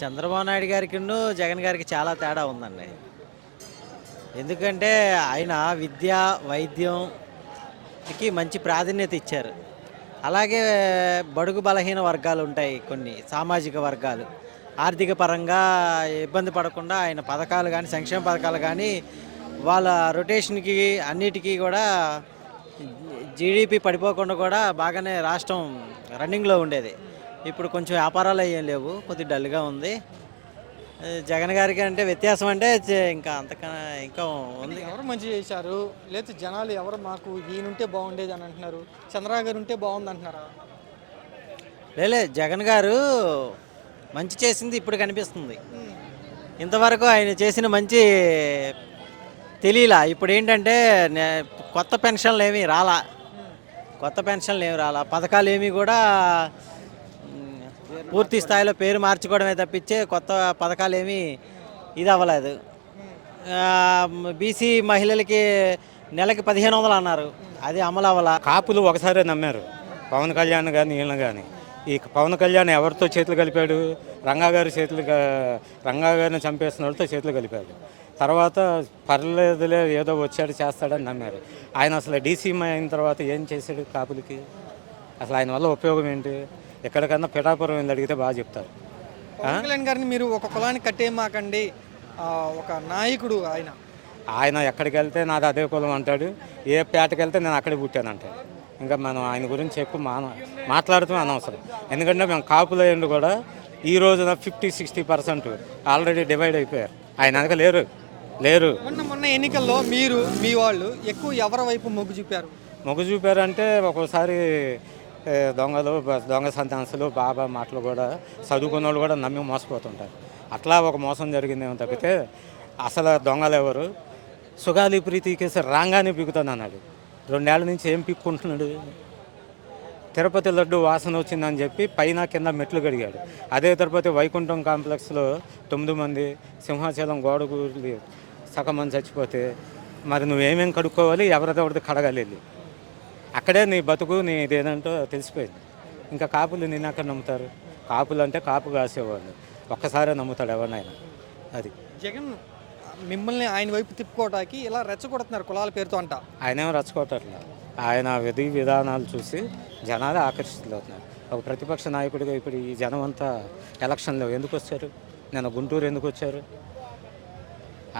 చంద్రబాబు నాయుడు గారికిను, జగన్ గారికి చాలా తేడా ఉందండి. ఎందుకంటే ఆయన విద్య, వైద్యంకి మంచి ప్రాధాన్యత ఇచ్చారు. అలాగే బడుగు బలహీన వర్గాలుంటాయి కొన్ని సామాజిక వర్గాలు. ఆర్థిక పరంగా ఇబ్బంది పడకుండా ఆయన పథకాలు గానీ, సంక్షేమ పథకాలు గానీ, వాళ్ళ రొటేషన్‌కి అన్నిటికి గూడా జీడీపీ పడిపోకుండా కూడా బాగానే రాష్ట్రం రన్నింగ్‌లో ఉండేది. ఇప్పుడు కొంచెం వ్యాపారాలయ్యేం లేవు. కొద్దిగా డల్‌గా ఉంది. జగన్ గారికి అంటే వ్యత్యాసం అంటే ఇంకా అంతకన్నా ఇంకా అంటే ఉంది. ఎవరు మంచి చేశారు? లేకపోతే జనాలు ఎవరు మాకు ఈయనుంటే బాగుండేది అని అంటున్నారు? చంద్రబాబు గారు ఉంటే బాగుంది అంటున్నారా? జగన్ గారు మంచి చేసింది ఇప్పుడు కనిపిస్తుంది. ఇంతవరకు ఆయన చేసిన మంచి తెలీలా. ఇప్పుడేంటంటే నే కొత్త పెన్షన్‌లేమి రాలా. కొత్త పెన్షన్‌లేమి రాలా. పథకాలేమి గూడా పూర్తి స్థాయిలో పేరు మార్చుకోవడమే తప్పించే కొత్త పథకాలేమి ఇదవ్వలేదు. బీసీ మహిళలకి నెలకి 1500 అన్నారు. అది అమలవ్వలా. కాపులు ఒకసారే నమ్మారు పవన్ కళ్యాణ్ కానీ వీళ్ళని కానీ. ఈ పవన్ కళ్యాణ్ ఎవరితో చేతులు కలిపాడు? రంగా గారిని చంపేసిన వాళ్ళతో చేతులు కలిపాడు. తర్వాత పర్లేదులే ఏదో వచ్చాడు చేస్తాడని నమ్మారు. ఆయన అసలు డీసీఎం అయిన తర్వాత ఏం చేశాడు కాపులకి? అసలు ఆయన వల్ల ఉపయోగం ఏంటి? ఎక్కడికన్నా పిఠాపురం వెళ్ళి అడిగితే బాగా చెప్తారు. పవన్ కళ్యాణ్ గారిని మీరు ఒక కులానికి కట్టేమాకండి, ఒక నాయకుడు ఆయన. ఆయన ఎక్కడికి వెళ్తే నాది అదే కులం అంటాడు. ఏ పేటకి వెళ్తే నేను అక్కడే పుట్టాను అంటాడు. ఇంకా మనం ఆయన గురించి ఎక్కువ మాట్లాడుతూ అనవసరం. ఎందుకంటే మేము కాపులయ్యండు కూడా ఈ రోజున 50-60% ఆల్రెడీ డివైడ్ అయిపోయారు. ఆయన వెనక లేరు. మొన్న ఎన్నికల్లో మీరు మీ వాళ్ళు ఎక్కువ ఎవరి వైపు మొగ్గు చూపారంటే ఒక్కోసారి దొంగ సంతాన్సులు బాబా మాటలు కూడా చదువుకున్న వాళ్ళు కూడా నమ్మి మోసపోతుంటారు. అట్లా ఒక మోసం జరిగిందేమో తప్పితే అసలు దొంగలు ఎవరు? సుగాలి ప్రీతి కేసు రాగానే పిక్కుతాను అన్నాడు. 2 ఏళ్ల నుంచి ఏం పిక్కుంటున్నాడు? తిరుపతి లడ్డు వాసన వచ్చిందని చెప్పి పైన కింద మెట్లు కడిగాడు. అదే తిరుపతి వైకుంఠం కాంప్లెక్స్లో 9 మంది సింహాచలం గోడకూలి సగం మంది చచ్చిపోతే మరి నువ్వేమేం కడుక్కోవాలి? ఎవరిదెవరిది కడగాలి వెళ్ళి. అక్కడే నీ బతుకు నీ ఇదేదంటో తెలిసిపోయింది. ఇంకా కాపులు నేను అక్కడ నమ్ముతారు? కాపులు అంటే కాపు కాసేవాళ్ళు ఒక్కసారే నమ్ముతాడు ఎవరినైనా. అది జగన్ మిమ్మల్ని ఆయన వైపు తిప్పుకోవడానికి ఇలా రెచ్చగొడుతున్నారు కులాల పేరుతో అంట. ఆయనేమో రచ్చగొట్టట్లేదు. ఆయన విధి విధానాలు చూసి జనాలు ఆకర్షితులవుతున్నారు. ఒక ప్రతిపక్ష నాయకుడిగా ఇప్పుడు ఈ జనం అంతా ఎలక్షన్లో ఎందుకు వచ్చారు? నేను గుంటూరు ఎందుకు వచ్చారు?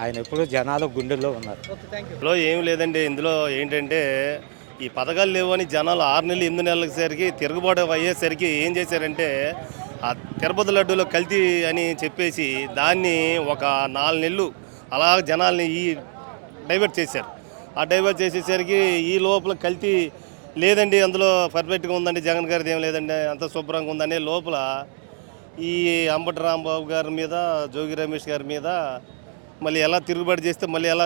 ఆయన ఎప్పుడు జనాలు గుండెల్లో ఉన్నారు. ఇందులో ఏం లేదండి. ఇందులో ఏంటంటే ఈ పథకాలు లేవు అని జనాలు 6 నెలలు 8 నెలల సరికి తిరుగుబాటు అయ్యేసరికి ఏం చేశారంటే ఆ తిరుపతి లడ్డూలో కల్తీ అని చెప్పేసి దాన్ని ఒక 4 నెలలు అలా జనాల్ని డైవర్ట్ చేశారు. ఆ డైవర్ట్ చేసేసరికి ఈ లోపల కల్తీ లేదండి, అందులో పర్ఫెక్ట్గా ఉందండి, జగన్ గారిది ఏం లేదండి, అంత శుభ్రంగా ఉందనే లోపల ఈ అంబటి రాంబాబు గారి మీద, జోగి రమేష్ గారి మీద మళ్ళీ ఎలా తిరుగుబాటు చేస్తే మళ్ళీ ఎలా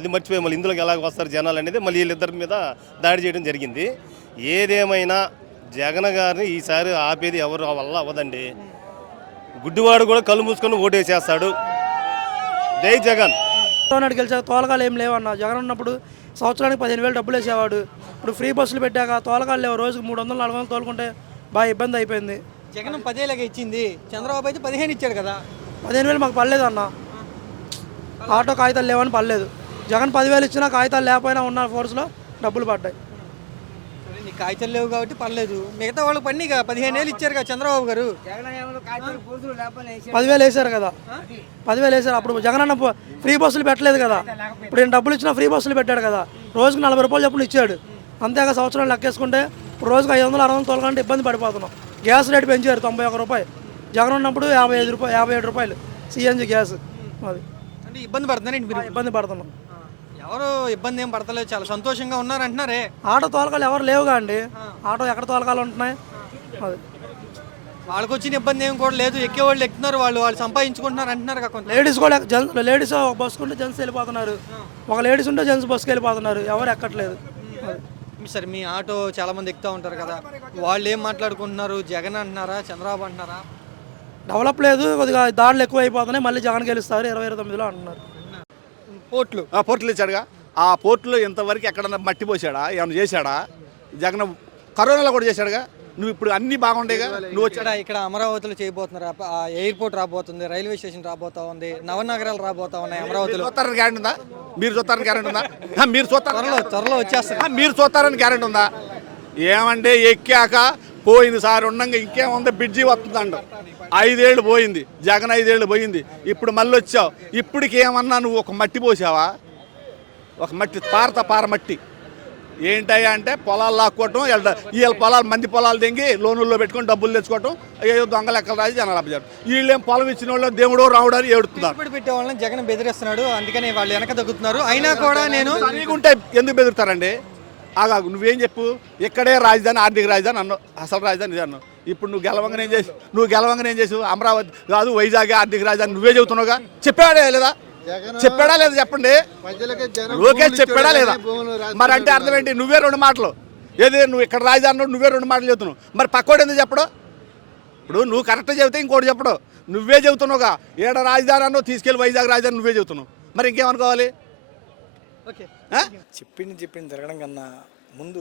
అది మర్చిపోయి మళ్ళీ ఇందులోకి ఎలా వస్తారు జనాలు అనేది మళ్ళీ వీళ్ళిద్దరి మీద దాడి చేయడం జరిగింది. ఏదేమైనా జగన్ గారిని ఈసారి ఆపేది ఎవరు వల్ల అవ్వదండి. గుడ్డివాడు కూడా కళ్ళు మూసుకొని ఓటేసేస్తాడు. జై జగన్. నాయుడు గెలిచాక తోలకాలు ఏం లేవన్న. జగన్ ఉన్నప్పుడు సంవత్సరానికి 15,000 డబ్బులు వేసేవాడు. ఇప్పుడు ఫ్రీ బస్సులు పెట్టాక తోలకాలు లేవు. రోజుకు 300-400 తోలుకుంటే బాగా ఇబ్బంది అయిపోయింది. జగన్ 10,000 ఇచ్చింది, చంద్రబాబు అయితే 15 ఇచ్చాడు కదా. 15,000 మాకు పడలేదు అన్న. ఆటో కాగితాలు లేవని పడలేదు. జగన్ 10,000 ఇచ్చినా కాగితాలు లేకపోయినా ఉన్న ఫోర్స్లో డబ్బులు పడ్డాయి. నీ కాగితాలు లేవు కాబట్టి పర్లేదు, మిగతా వాళ్ళు పని 15,000 ఇచ్చారు కదా చంద్రబాబు గారు. 10,000 వేసారు కదా. 10,000 వేసారు. అప్పుడు జగన్ అన్న ఫ్రీ బస్సులు పెట్టలేదు కదా. ఇప్పుడు నేను డబ్బులు ఇచ్చినా ఫ్రీ బస్సులు పెట్టాడు కదా. రోజుకు 40 రూపాయలు చెప్పులు ఇచ్చాడు. అంతేగా సంవత్సరం లెక్కేసుకుంటే ఇప్పుడు రోజుకు 500-600 తోలకంటే ఇబ్బంది పడిపోతున్నాం. గ్యాస్ రేటు పెంచారు 91 రూపాయలు. జగన్ ఉన్నప్పుడు 57 రూపాయలు సిఎన్జి గ్యాస్. అది అంటే ఇబ్బంది పడుతున్నారండి మీరు? ఇబ్బంది పడుతున్నాం. ఎవరు ఇబ్బంది ఏం పడతలేదు, చాలా సంతోషంగా ఉన్నారు అంటున్నారే. ఆటో తోలకాలు ఎవరు లేవుగా అండి. ఆటో ఎక్కడ తోలకాలు ఉంటున్నాయి? అది వాళ్ళకి వచ్చిన ఇబ్బంది ఏం కూడా లేదు. ఎక్కేవాళ్ళు ఎక్కుతున్నారు, వాళ్ళు సంపాదించుకుంటున్నారు అంటున్నారు కొంత. లేడీస్ కూడా లేడీస్ ఒక బస్సు ఉంటే జెంట్స్ వెళ్ళిపోతున్నారు, ఒక లేడీస్ ఉంటే జెంట్స్ బస్సుకి వెళ్ళిపోతున్నారు. ఎవరు ఎక్కట్లేదు. సరే, మీ ఆటో చాలా మంది ఎక్కుతూ ఉంటారు కదా, వాళ్ళు ఏం మాట్లాడుకుంటున్నారు? జగన్ అంటున్నారా, చంద్రబాబు అంటున్నారా? డెవలప్ లేదు, కొద్దిగా దాడులు ఎక్కువ అయిపోతున్నాయి, మళ్ళీ జగన్ గెలుస్తారు 2029లో అంటున్నారు. పోర్టులు ఇచ్చాడుగా. ఆ పోర్టులో ఇంతవరకు ఎక్కడన్నా మట్టి పోసాడా? ఏమైనా చేశాడా? జగన్ కరోనాలో కూడా చేశాడుగా. నువ్వు ఇప్పుడు అన్నీ బాగుండేగా నువ్వు వచ్చి ఇక్కడ అమరావతిలో చేయబోతున్నారు, ఆ ఎయిర్పోర్ట్ రాబోతుంది, రైల్వే స్టేషన్ రాబోతా ఉంది, నవనగరాలు రాబోతా ఉన్నాయి అమరావతిలో. చూస్తారని గ్యారెంటీ ఉందా? మీరు చూస్తారని గ్యారెంటీ ఉందా? మీరు చూస్తారు త్వరలో వచ్చేస్తారు. మీరు చూస్తారని గ్యారెంటీ ఉందా? ఏమంటే ఎక్కాక పోయినసారి ఉండగా ఇంకేముంది, బ్రిడ్జి వస్తుందంట. 5 ఏళ్ళు పోయింది, జగన్ 5 ఏళ్ళు పోయింది, ఇప్పుడు మళ్ళీ వచ్చావు. ఇప్పటికి ఏమన్నా నువ్వు ఒక మట్టి పోసావా? ఒక మట్టి పార మట్టి ఏంటయ్యా అంటే పొలాలు లాక్కోవటం, వీళ్ళ పొలాలు మంది పొలాలు తెంగి లోనుల్లో పెట్టుకొని డబ్బులు తెచ్చుకోవటం, ఏదో దొంగ లెక్కలు రాజు జనాలు అప్పచారు. వీళ్ళేం పొలం ఇచ్చిన వాళ్ళు దేవుడు రావుడు అని ఏడుతున్నారు. పెట్టే వాళ్ళని జగన్ బెదిరిస్తున్నాడు, అందుకని వాళ్ళు వెనక తగ్గుతున్నారు. అయినా కూడా నేను ఉంటే ఎందుకు బెదురుతారండి? ఆగా నువ్వేం చెప్పు, ఇక్కడే రాజధాని, ఆర్థిక రాజధాని అన్నావు, అసలు రాజధాని ఇది అన్నావు. ఇప్పుడు నువ్వు గెలవంగానే ఏం చేసావు? అమరావతి కాదు వైజాగ్ ఆర్థిక రాజధాని నువ్వే చెబుతున్నావుగా. చెప్పాడా లేదా? చెప్పండి. లోకేష్ చెప్పాడా లేదా? మరి అంటే అర్థం ఏంటి? నువ్వే 2 మాటలు, ఏది నువ్వు ఇక్కడ రాజధాని నువ్వే 2 మాటలు చెబుతున్నావు, మరి పక్కోడు ఎందుకు చెప్పడు? ఇప్పుడు నువ్వు కరెక్ట్ చెబితే ఇంకోటి చెప్పడు, నువ్వే చెబుతున్నావుగా. ఏడ రాజధాని అన్నావు, తీసుకెళ్ళి వైజాగ్ రాజధాని నువ్వే చెబుతున్నావు, మరి ఇంకేమనుకోవాలి? ఓకే, చెప్పింది జరగడం కన్నా ముందు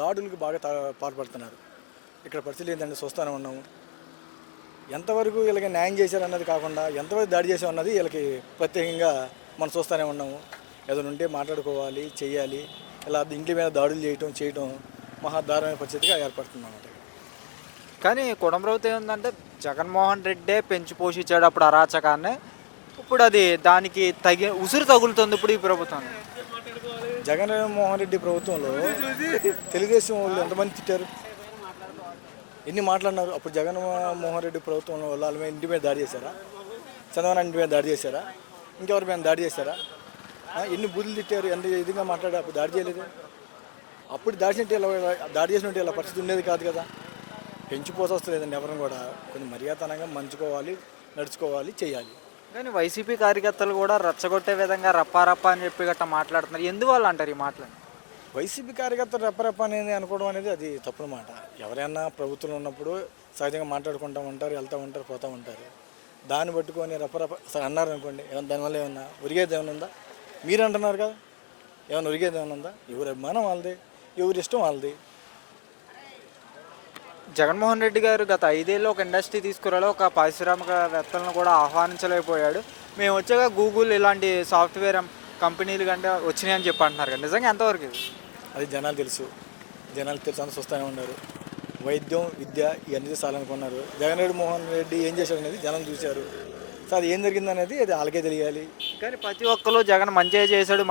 దాడులకు బాగా పాల్పడుతున్నారు. ఇక్కడ పరిస్థితులు ఏంటంటే చూస్తూనే ఉన్నాము. ఎంతవరకు వీళ్ళకి న్యాయం చేశారన్నది కాకుండా ఎంతవరకు దాడి చేసామన్నది వీళ్ళకి ప్రత్యేకంగా మనం చూస్తూనే ఉన్నాము. ఏదైనా ఉంటే మాట్లాడుకోవాలి, చెయ్యాలి. ఇలా ఇంటి మీద దాడులు చేయటం మహాదారుణమైన పరిస్థితిగా ఏర్పడుతుంది అన్నమాట. కానీ కుటుంబరావుతో ఏంటంటే జగన్మోహన్ రెడ్డే పెంచి పోషించాడు అప్పుడు అరాచకాన్ని. ఇప్పుడు అది దానికి ఉసురు తగులుతుంది ఇప్పుడు ఈ ప్రభుత్వం. జగన్మోహన్ రెడ్డి ప్రభుత్వంలో తెలుగుదేశం వాళ్ళు ఎంతమంది తిట్టారు, ఎన్ని మాట్లాడినారు? అప్పుడు జగన్మోహన్ రెడ్డి ప్రభుత్వంలో వాళ్ళ మీద ఇంటి మీద దాడి చేశారా? చంద్రబాబు ఇంటి మీద దాడి చేశారా? ఇంకెవరి మీద దాడి చేశారా? ఎన్ని బుద్ధులు తిట్టారు, ఎంత విధంగా మాట్లాడారు? అప్పుడు దాడి చేయలేదు. అప్పుడు దాడి చేసినట్టు ఇలా పరిస్థితి ఉండేది కాదు కదా. పెంచిపోసొస్తలేదండి ఎవరిని కూడా. కొన్ని మర్యాదనంగా మంచుకోవాలి, నడుచుకోవాలి, చేయాలి. కానీ వైసీపీ కార్యకర్తలు కూడా రెచ్చగొట్టే విధంగా రప్పారప్ప అని చెప్పి గట్రా మాట్లాడుతున్నారు. ఎందువల్ల అంటారు ఈ మాటలు? వైసీపీ కార్యకర్తలు రెప్పరెప్ప అనేది అనుకోవడం అనేది అది తప్పుడు మాట. ఎవరైనా ప్రభుత్వంలో ఉన్నప్పుడు సహజంగా మాట్లాడుకుంటూ ఉంటారు, వెళ్తూ ఉంటారు, పోతూ ఉంటారు. దాన్ని పట్టుకొని రెప్పరెప్ప అన్నారు అనుకోండి, దానివల్ల ఏమన్నా ఒరిగేది ఏమైనా ఉందా? మీరు అంటున్నారు కదా, ఏమైనా ఒరిగేది ఏమైనా ఉందా? ఎవరి అభిమానం వాళ్ళది, ఎవరి ఇష్టం వాళ్ళది. జగన్మోహన్ రెడ్డి గారు గత 5 ఏళ్ళు ఒక ఇండస్ట్రీ తీసుకురాలో ఒక పారిశ్రామికవేత్తలను కూడా ఆహ్వానించలేకపోయాడు. మేము వచ్చాక గూగుల్ ఇలాంటి సాఫ్ట్వేర్ కంపెనీలు కంటే వచ్చినాయని చెప్పి అంటున్నారు కదా, నిజంగా ఎంతవరకు ఇది? అది జనాలు తెలుసు అని చూస్తూనే ఉన్నారు. వైద్యం, విద్య ఇవన్నీ చాలనుకున్నారు. జగన్మోహన్ రెడ్డి ఏం చేశాడు అనేది జనం చూశారు. సో అది ఏం జరిగింది అనేది అది వాళ్ళకే తెలియాలి. కానీ ప్రతి ఒక్కరు జగన్ మంచిగా చేశాడు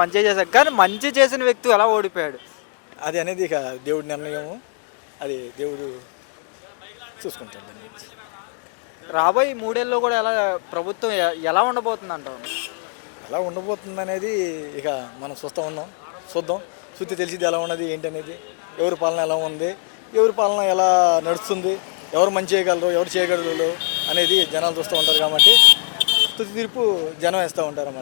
కానీ మంచి చేసిన వ్యక్తి ఎలా ఓడిపోయాడు అది అనేది ఇక దేవుడి నిర్ణయము, అది దేవుడు చూసుకుంటాడు. రాబోయే 3 ఏళ్ళలో కూడా ప్రభుత్వం ఎలా ఉండబోతుంది అంటావు? ఎలా ఉండబోతుంది అనేది ఇక మనం చూద్దాం. చూస్తే తెలిసింది ఎలా ఉన్నది ఏంటి అనేది, ఎవరి పాలన ఎలా ఉంది, ఎవరి పాలన ఎలా నడుస్తుంది, ఎవరు మంచి చేయగలరు, ఎవరు చేయగలరు అనేది జనాలు చూస్తూ ఉంటారు. కాబట్టి తుది తీర్పు జనం వేస్తూ ఉంటారు అన్నమాట.